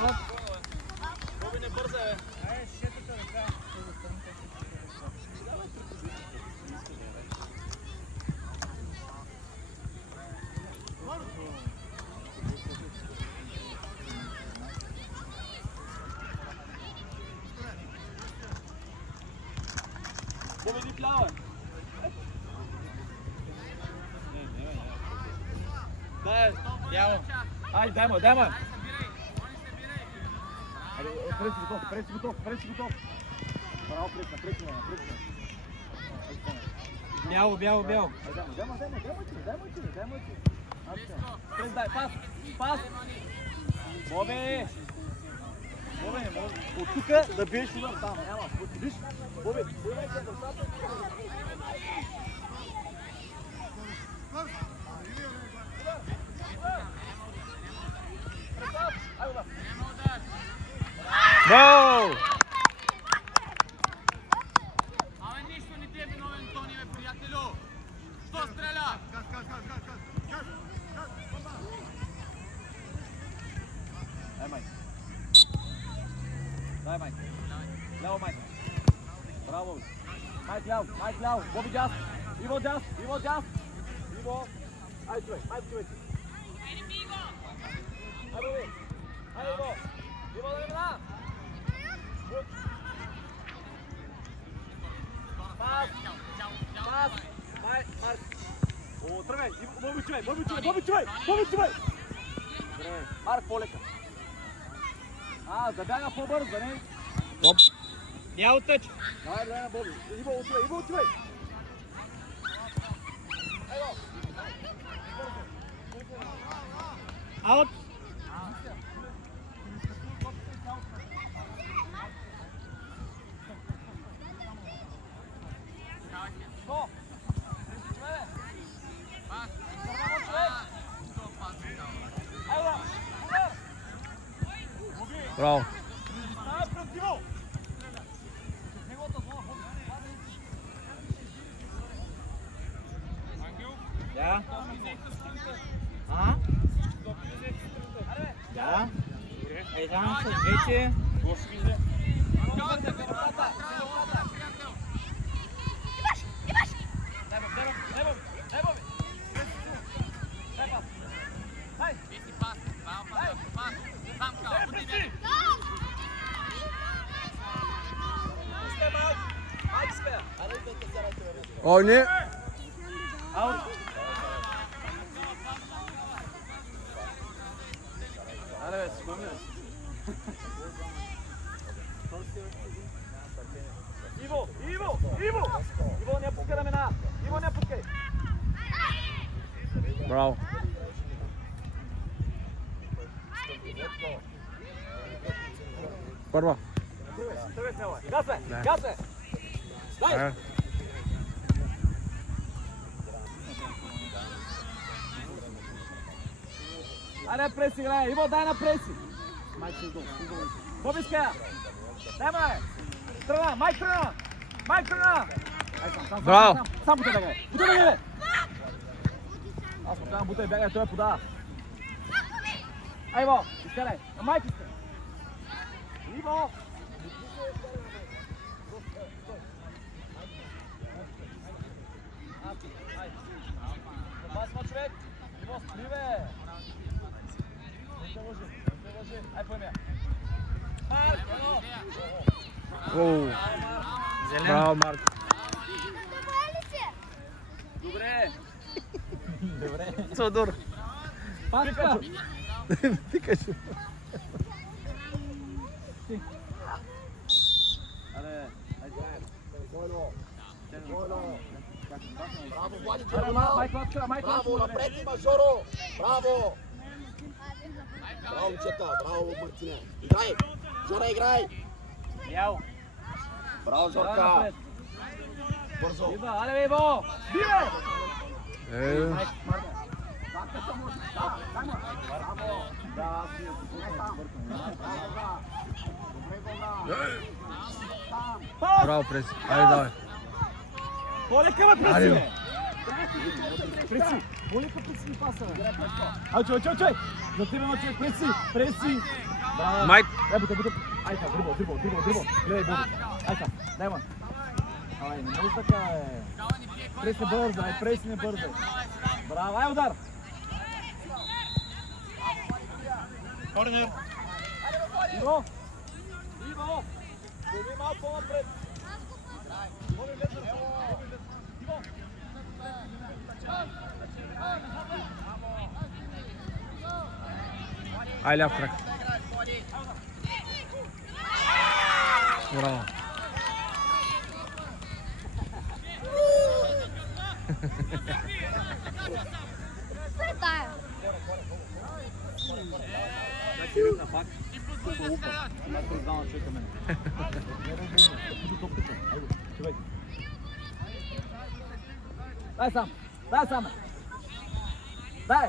Боби, не бързай, бе. Боби, ни плява. Дай, бяло. Айде, дай му. Преци готов. Браво, преци. Бяло. Дай му ти. През дай, пас. Боби, от тук да биеш удар там, няма. Виж, Боби, имайте достатъчно. Гол! Абе, нищо не ти е виновен, Тони, бе, приятелю! Що стреля? Дай, Майк. Ляво, Майк. Браво. Майк ляво. Боби дяс. Иво дяс. Иво. Айде, човек. Айде, Иво. Иво да времена. Пас. Марк. О, тръгай. Боби, човек. Добре. Марк, по-лека. Забяга по-бързо, не? Топ. Няма тъч. Давай, Боби. Иво, отивай. Аут. Браво. Да. Да. Там са двете. О, не. Аут. Аре, бе, спомни. Иво, не пускай ramena. Иво, не пускай. Браво. Първа. Газе. Дай. Аре, преси играе. Иво, дай на преси. Боби ская. Дай, май. Тръгна. Майк тръгна. Браво. Сам бутай бягай. Аз му казвам бутай бягай, той подава. Ай, Иво, изкарай. А Майк иска. Иво. Запасва човек. Иво, спри, бе. Не се лъжи. Ай, поеми я. Марк! Браво, Марк. Добре. Содор. Паска. Тикаш. Аре, айде. Браво, Влади, Браво, напред има, Жоро! Браво! Браво, момчета, браво, Мартине. Играй! Жора, играй! Ял. Браво, Жорка! Бързо! Ива, аре бе, Иво! Биве! Браво, преси. Айде, давай. По-лека ме преси, бе! Преси! Моля ка преси паса, бе! Ай, човек! За тебе на човек, преси! Браво! Майк. Бута! Ай така, дрибъл! Гледай, Боби! Ай така, дай ман! Ай, не може така, бе! Преси не бързай! Браво, ай удар! Корнер! Иво! Боби малко напред! Боби влезна! Иво! Ай, ляв крак. Браво. Дай сам! Дай!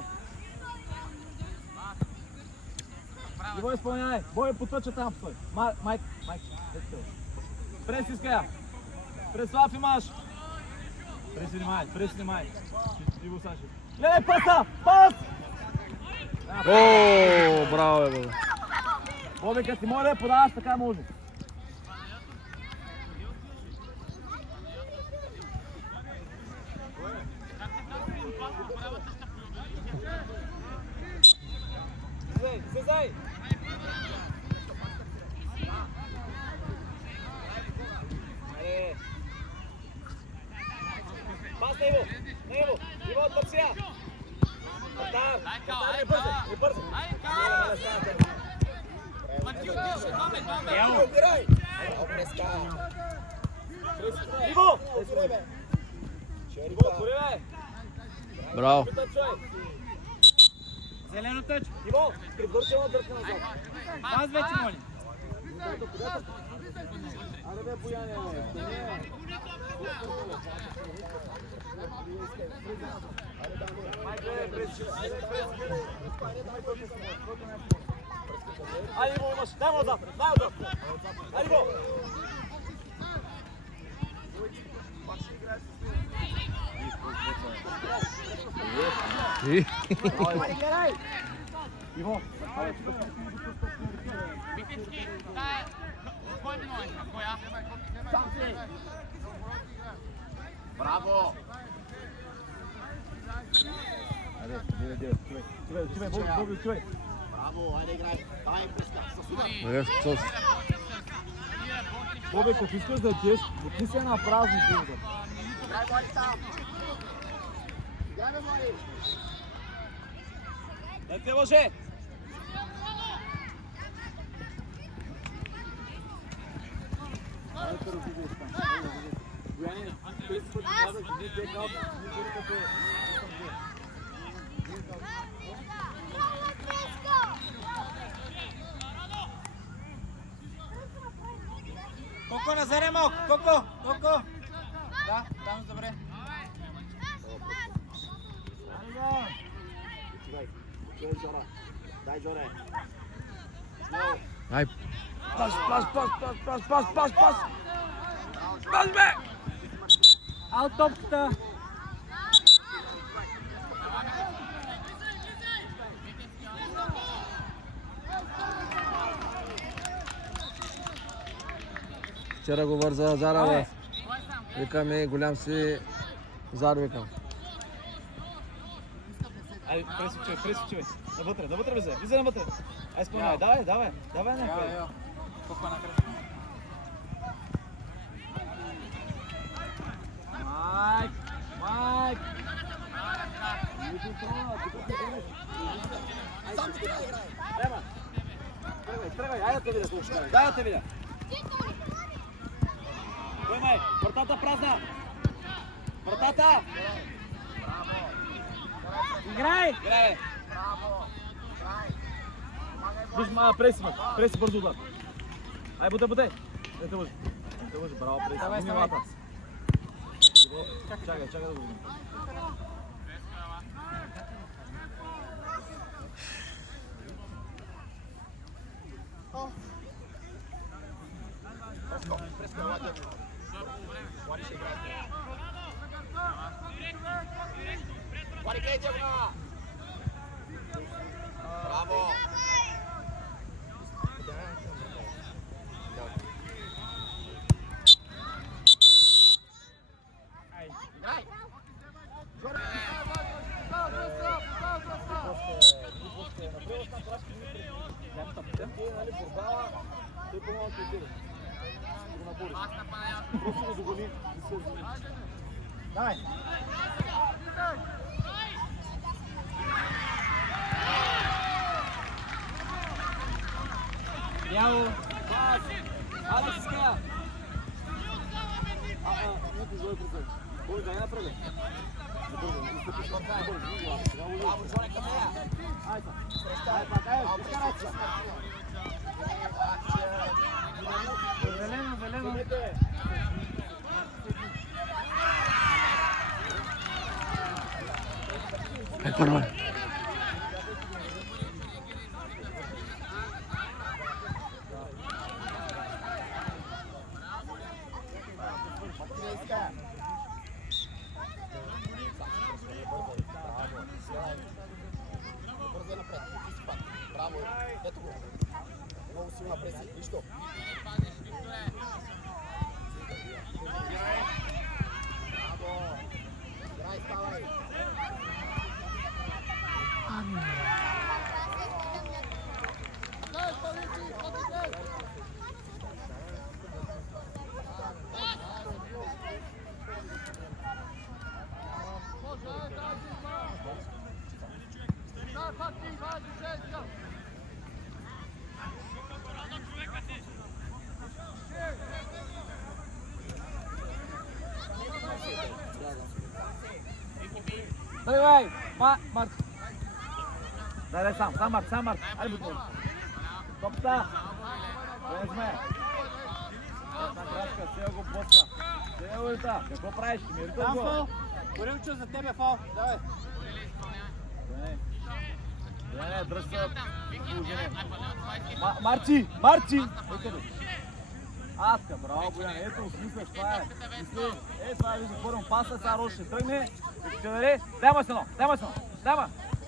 Иво изпълняй! Бой потъча там, стой! Майк! Прес иска! Преслав имаш! Прес снимай! Иво Саши! Гледай паса! Пас! О, браво, бе. Боби, като ти моля да подаваш, така може. Слезай! Пас на Иво! Иво, търси я! Катар, не бързай! Иво! Браво. Зелено тъч! Иво, прибършено дърка назад. Аз вече моля! Аре бе, Бояне, Айде, Иво, имаш! Дай му отзад! Айде, Иво! Иво! Браво! Айде, чувай! Браво, айде играй! Дай прескак, със удар! Е, что? Бобе, като искаш да идеш, ти си на празни дълга. Играй, Влади, там! Играй, бе, Влади! Дайте, лъже! Коко, назаре малко! Коко! Да, там добре. Чувай, Зора! Дай, Зоре! Ай, Пас, бе! Ал топката! вчера го върза Зарава. Викаме, голям си Зар, викам. Айде, пресвичай. Навътре, влизай навътре. Айде, спомняй, давай, напред. Коко напред. Майк! Сам ти играй! Тръгвай, айде да те видя колко ще дай да те видя. Поемай, вратата празна! Вратата! Играй! Играй, бе! Преси бързо удар. Ай, бутай! Не те лъжи, браво, преси. Давай, Чакай да го видим. Вари, гледай диагонала! Браво! Играй! Давай. Бяло. Ада се ская. Нека злой процент. Бой, дай напред. Браво, Жоре, към нея! Айде. Айде, изкарай се. Зелено, зелено. Е, първа. Бързай напред, изпад. Браво, ето го. Много силна пресия, нищо. Браво! Играй, ставай! Давай, Марк. Дай сам Марк. Айде бутон. Топта. Возьме. Една крачка, сел го блъска. Сел та. Какво правиш? Мирите Там го. фал. Борилчо, за тебе фал. Давай. Не, дръж се положение. Марци! Ей къде? Атка, браво, Боян. Ето, смисляш, това е. Мисли. Това е, вижда, първом паса, сега Рош ще тръгне. Ще даде. Дай се едно.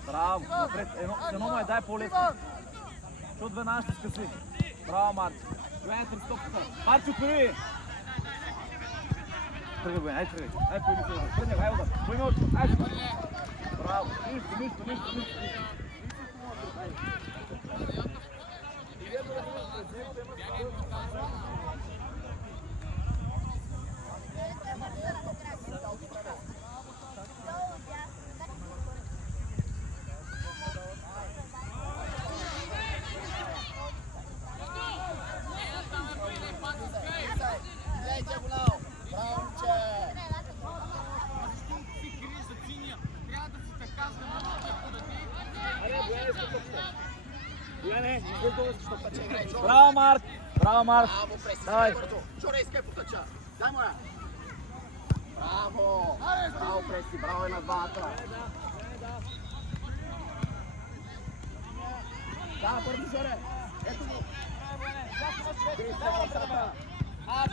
Браво, напред. Едно му дай по-лесно. Защото веднага ще скъси. Браво, Марци. Боян е 300. Марци, отвори! Тръгай, Боян, ай тръгай. Ай, поеми се. Тръгай, ай, удар. Поеми очко. Ай, браво. Нищо. Гледай диагонал! Браво, момче! Браво, Марк! Браво, преси, Давай. бързо! Жоре, искай потъча! Дай му я! Браво! Браво, преси, браво е на двата! Да, бързо, Жоре! Ето го!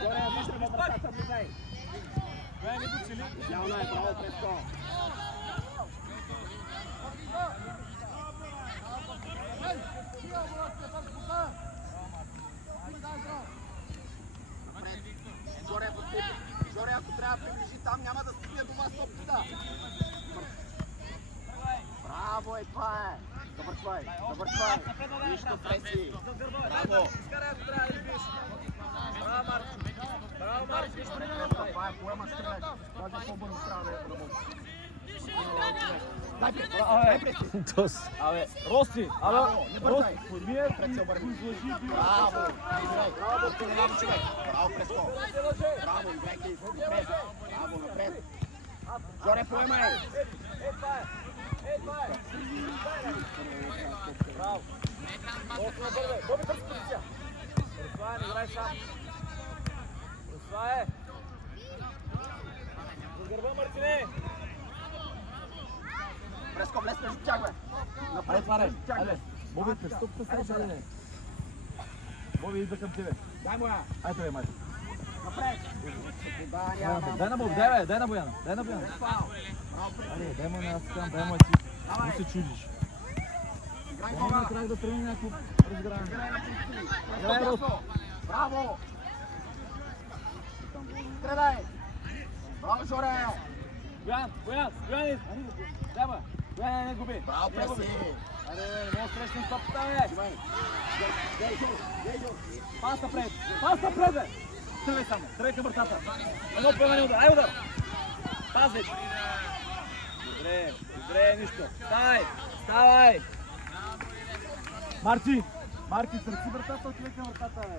Жоре, вижте ме вратата ми, дай! Идеално е, браво, Преско! Жоре, ако трябва да приближи там, няма да стигне до вас топката. Браво е, това е. Завършвай. Нищо преси. Браво. Това е поема стрелец. Даже по-бързо трябва да работи. Дай преси. Абе, Рости! Не бързай. Подмия Пред се обърни. излъжи. Браво. Браво, голям човек. Браво, Преско. Браво, играйки напред. Браво, напред. Жоре, поемай. Това е. Браво. Боби, търси позиция. Това е, не играй сам. Това е. За гърба, Мартине. Преско, влез между тях, бе. Айде, това не. Айде. Боби, престъпка се, айде. Боби, идва към тебе. Дай му я. Айде, бе, майде. Напред. Дай на Боб, дай на Бояна. Браво, Аре, дай му на Аскан, дай му ти. Не се чудиш. играй Дай му гола. накрая да тръгне някакво разгране. Браво! Стреляй! Браво, Жоре! Боян! Дай ба! Боян, не губи! Браво, Не губи. преси! Аре, не мога срещам топката, бе! Пас напред, бе! Тръгай само, тръгай към вратата. Едно поемане удар, ай удар! Пас вече! Добре, нищо. Ставай! Марти, търси вратата, отивай към вратата, бе!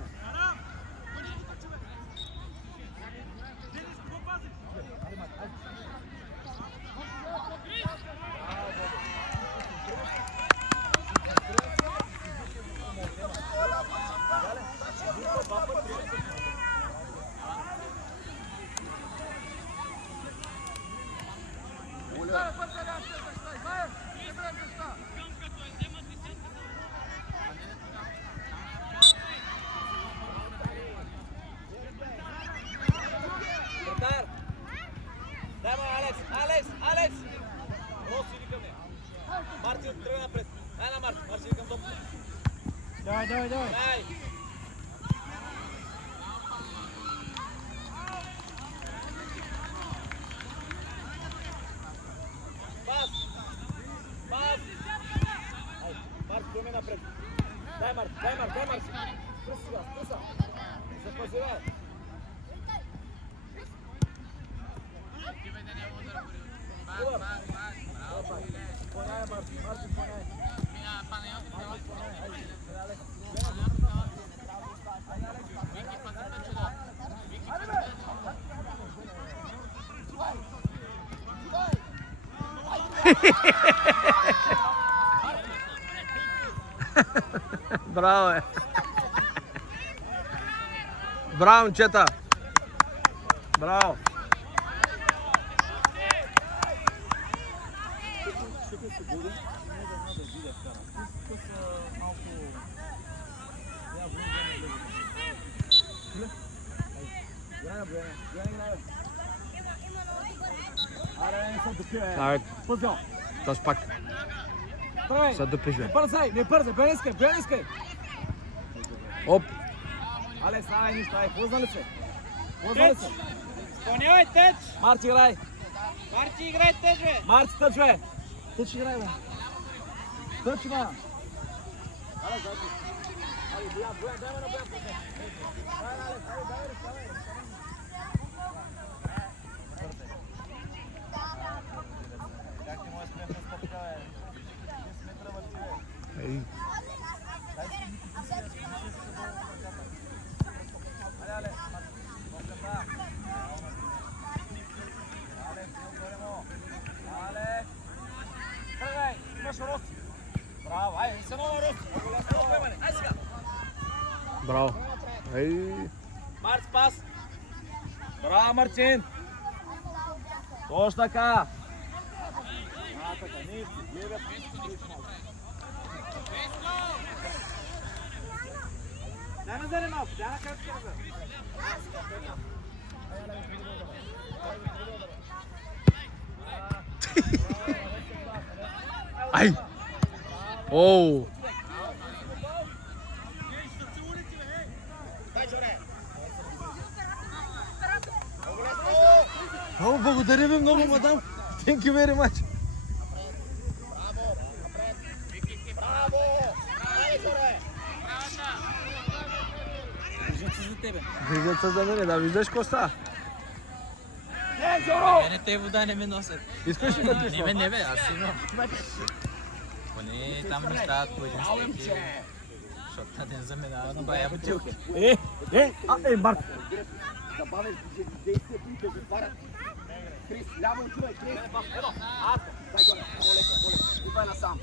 Вратар! Дай ма, Алекс! Роси, иди към нея. Марти, тръгна напред. Дай на Марти, иди към топката. Давай. Дай! Пас! Ай, Марти, поеме напред. Дай Марти! Тръса! Запазивай! Изпълняй, Марти, изпълняй! Браво, е! Браво, момчета! Браво! Аре, таз пак. Са дупиш, бе. Не бързай, бе не искай! Оп! Алекс, нищо, хлъзна ли се? Изпълнявай тъч! Марти, играй! Марти, играй тъч, бе! Марти, тъч, бе! Тъч, играй, бе! Тъч, бе! Алекс, Боян, дай ме на Боян! Дай на Алекс, дай! Как ти може да спрем на стъпка, бе? 10 метра върти, бе! Ей. Ale, тръгай, имаш рост. Браво, айде, само на рост. Айде сега. Браво. Ей. Марц, пас. Браво, Мартин. Точно така. Така, нищо, гледат. Дай на заре малко, дай на кратка назад. Ай! Оу! О, благодаря ви много, мадам. Thank you very much. Грижат се за тебе. Грижат се за мене, да виждаш какво става. Не, те вода не ме носят. Искаш ли да пиш? Не бе, аз си имам. Поне там не стават по един степ. Защото на ден заминава на бая бутилки. Марк. Забавен действието и да затварят. Крис, ляво отивай, Крис. Дай горе, по-леко. Идвай насам.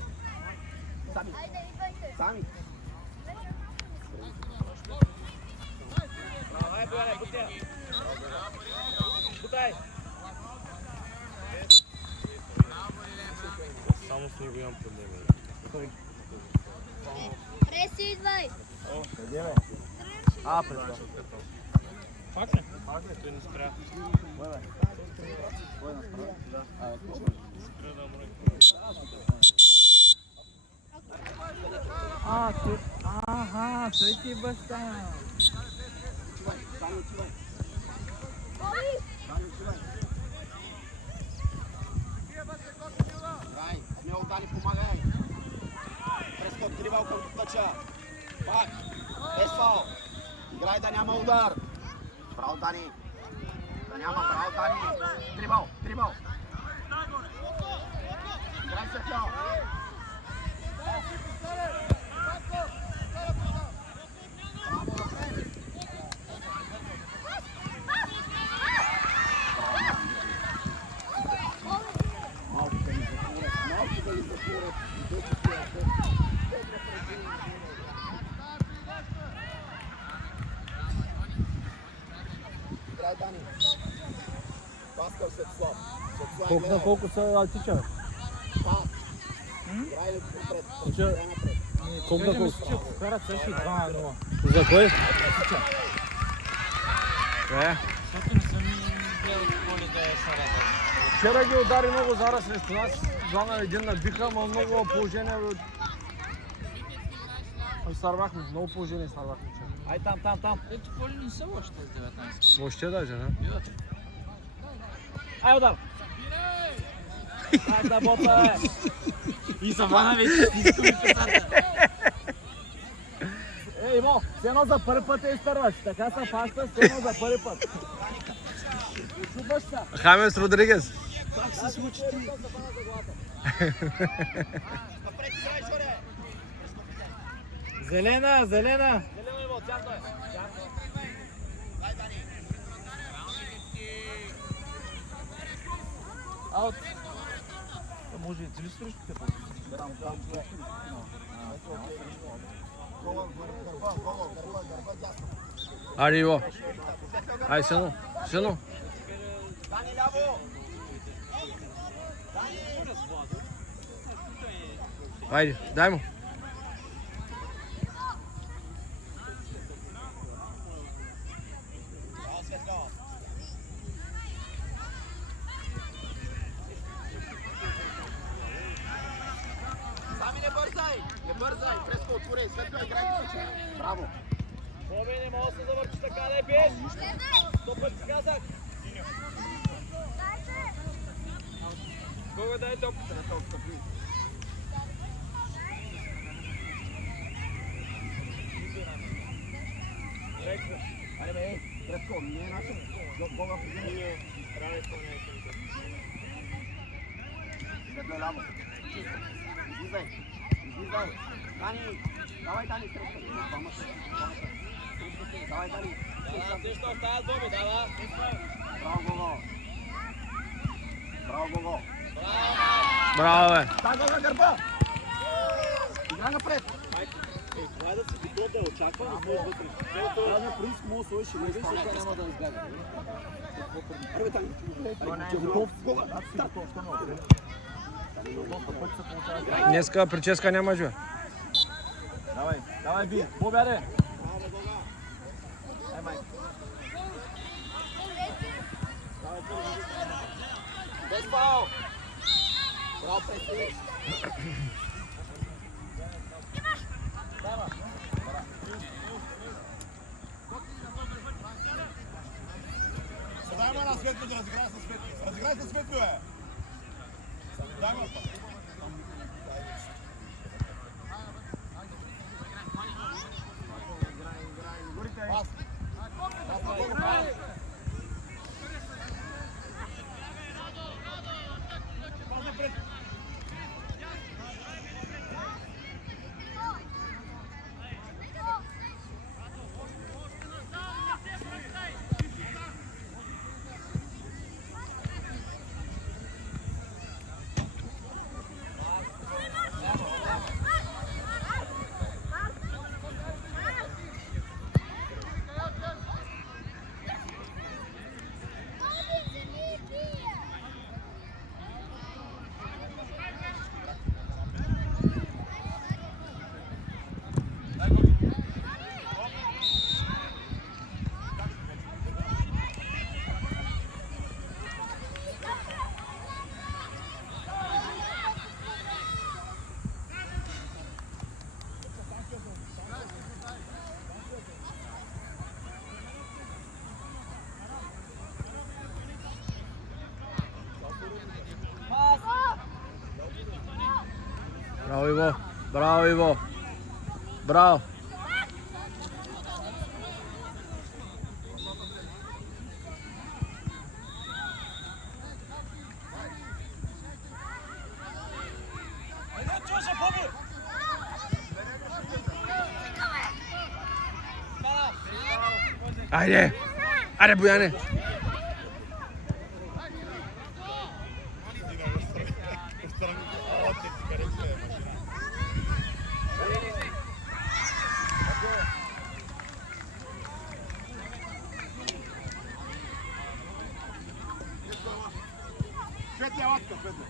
Сами. Браво, ай, Бояне, бутя. Бутай. Само с него имам проблеми. Преси, идвай! Къде, бе? През това. Факне? Той не спря. Кой бе? Кой направи? Да. Спря да мръй. Той ти баща. Дай, смело Дани, помагай. Прескок, тривал към тъча. Пак, без фал. Играй да няма удар. Браво, Дани. Да няма, браво, Дани. Тривал. Играй се, Тьо. Играй, Дани. Паскал Светослав. Колко на колко са тича? Пас. Играй ли напред? Тича. Играй напред. Колко на колко? Карат също 2-0. За кой? Защото не съм гледал какво ли да е Сарата. Вчера ги удари много зара срещу нас. 2-1 набиха, но много положение. Изтървахме, много положение изтървахме. Ай там. Ето какво ли не са още с 19? Въобще даже, не? Ай удар! Ай да бота, бе! И Савана вече изкуми писата. Имо, все едно за първи път я изтърваш. Така се фаща, все едно за първи път. Чупаш се. Хамес Родригес. Как се случи ти? Напред, играй, Жоре! Зелена! Зелено Иво, тясно е. Дай, Дани. Аут. Може и цели срещу те. Гърба, дясно. Ари Иво. Ай, сено. Дани, ляво! Айде, дай му. Браво, Светко! Сами не бързай! Преско, отвори! Светко, играй ги тъча! Браво! Боби, не мога да се завърчи така, да е биеш. 100 пъти казах. Кога дай топката? Айде бе, Преско, не е начин. Бога позиция. Светко, ляво. Излизай! Дани! Давай, Дани, среща! Давай, Дани! Защо остават, Боби, дава. Браво, Гого! Браво, бе. Тага на гърба! Игра напред! Това е да си готов да очаква, да сложи вътре. Това на принцип мога да сложиш и не сега няма да избяга. Арбе, Дани! Готов. Аз си готов, що много. Доста пъти се получава. Днеска прическа няма, жо. Давай, би. Боби, аре. Браво, Гого! Ай, майк. Без фал! Браво, Пресли! Дай ма на Светло да разиграй с Светло. Разиграй с Светло, е! Дай ма па. Пас. Пас на Гого, пас. Пас напред. Ivo. Bravo, Ivo. Bravo. Ajde. Ajde, Bujane. Svetlja, Vatka, Svetlja.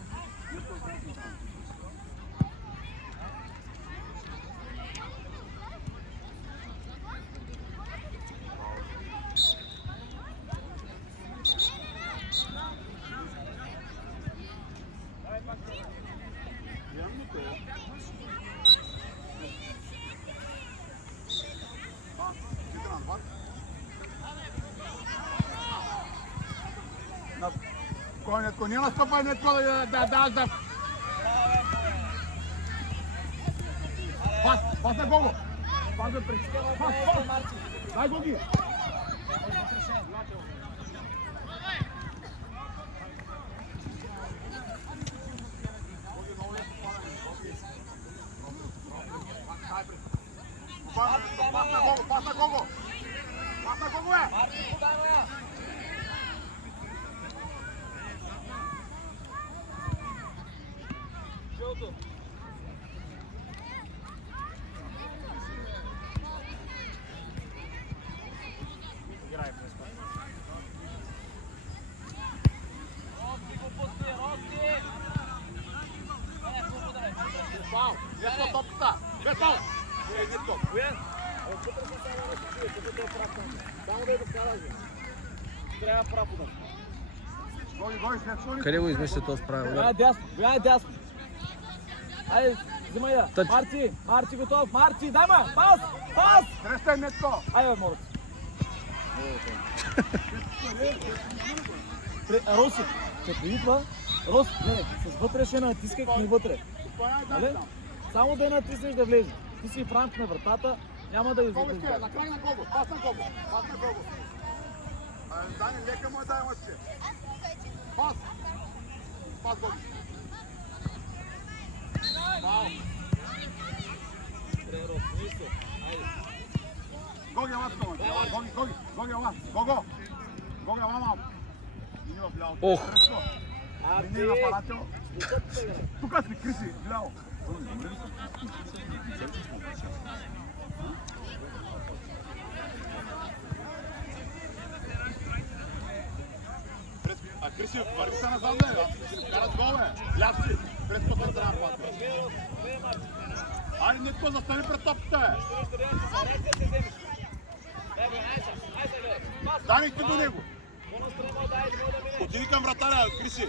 Netko, nije nastupaj netko da... Pas na Gogo! Pas na Prič! Pas! Daj Gogi! Pas na Gogo! Къде го измисля този правил? Бояне дясно. Айде, взимай я. Марти готов. Марти, дай ма! Пас! Срещай Нетко! Айде, Морец. Роси, като идва, Роси, не, с вътре ще натискай и вътре. Нали? Само да я натиснеш да влезе. Ти си в рамка на вратата, няма да излезе. На край на Гого, пас на Гого. Дани, лека му дай мъче. Пас Гоги. Гоги, ама скома. Гоги, ама. Гоги, ама. Мини в ляво. Ох! Мини на парател. Тука си, Криси, вляво. А Криси, върви се назад, бе. Карат гол, бе. Ляв си. През пътна страна път. Айде, Нетко, застани пред топката, бе. Дани, ти до него. Отиди към вратаря, Криси.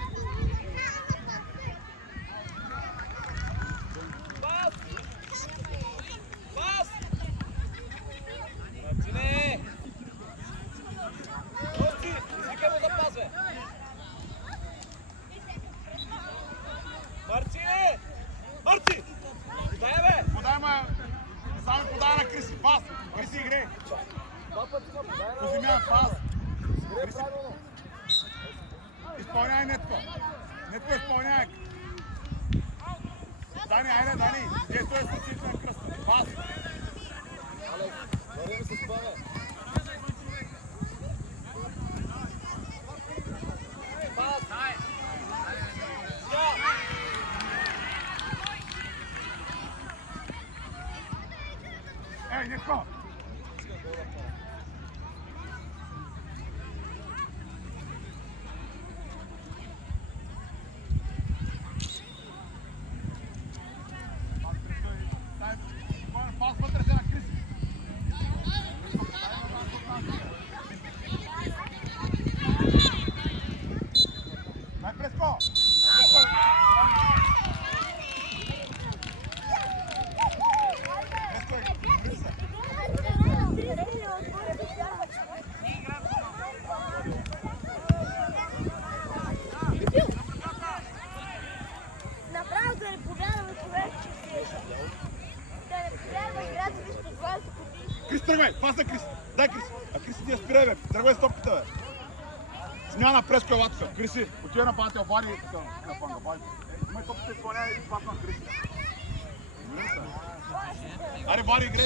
Марти! Подай ме! Само подай на Криси. Пас! Криси игре! Поземя, пас! Криси! Изпълняй Нетко! Нетко изпълняй! Дани, айде, Дани! Ето е случаите на кръста! Пас! Алекс, вървим с това, пас! Ей, Нетко! Пас вътре се на Криси! Дай Преско! Преско! Пасна Крис. Дай Крис. А Криси ти я спирай, бе. Тръгвай с топката, бе. Смяна Преско е латка. Криси, отива на панател, Вари на панга. Вари. Имай топката и клоня и пасна Криси. Аре, Вари, играй.